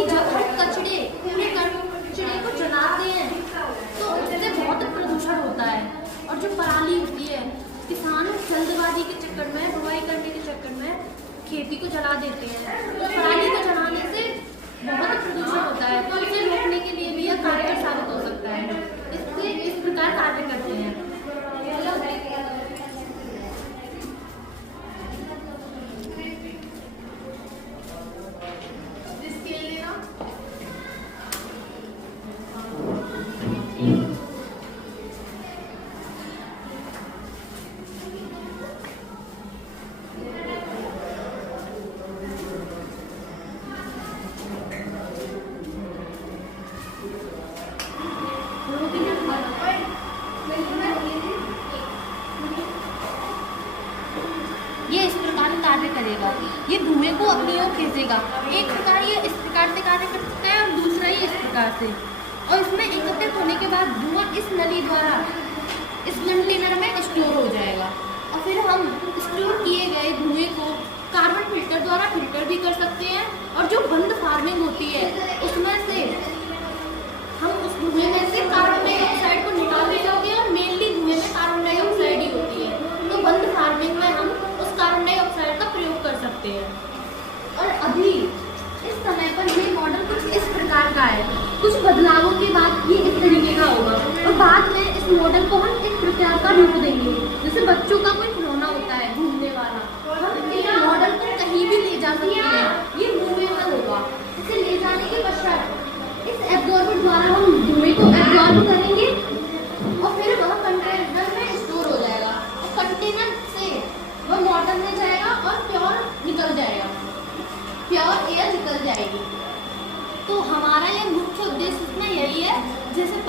कि जब हम कूड़े कचरे को जलाते हैं तो इससे बहुत प्रदूषण होता है। और जो पराली होती है, किसान जल्दबाजी के चक्कर में, बुवाई करने के चक्कर में खेती को जला देते हैं। तो पराली को जलाने से बहुत प्रदूषण होता है, तो इसे रोकने के लिए भी यह कारगर साबित हो सकता है। इससे इस प्रकार कार्य करते हैं। ये इस प्रकार कार्य करेगा, ये धुएं को अपनी ओर खींचेगा। एक प्रकार ये इस प्रकार से कार्य कर सकता है और दूसरा ही इस प्रकार से। और इसमें एकत्रित होने के बाद धुआं इस नली द्वारा इस कंटेनर में स्टोर हो जाएगा और फिर हम स्टोर किए गए धुएं को कार्बन फिल्टर द्वारा फिल्टर भी कर सकते हैं। और जो बंद फार्मिंग होती है उसमें से हम उस धुएं में से कार्बन डाइऑक्साइड को निकाल भी लोगे और मेनली धुएं में कार्बन डाइऑक्साइड ही होती है। तो बंद फार्मिंग में हम उस कार्बन डाइऑक्साइड का प्रयोग कर सकते हैं। और अभी इस समय पर ये मॉडल कुछ इस प्रकार का है। कुछ बदलावों के बाद ये इस तरीके का होगा और बाद में इस मॉडल को हम एक प्रकार का रूप देंगे। जैसे बच्चों का कोई खिलौना होता है घूमने वाला, हम इस मॉडल को कहीं भी ले जा सकते हैं। ये मूवेबल होगा। इसे ले जाने के पश्चात इस एब्जॉर्बर द्वारा हम धुएं को एब्जॉर्ब करेंगे और फिर वह कंटेनर में स्टोर हो जाएगा। कंटेनर से वह मॉडल में जाएगा और प्योर निकल जाएगा, प्योर एयर निकल जाएगी। तो हमारा यह मुख्य उद्देश्य इसमें यही है, जैसे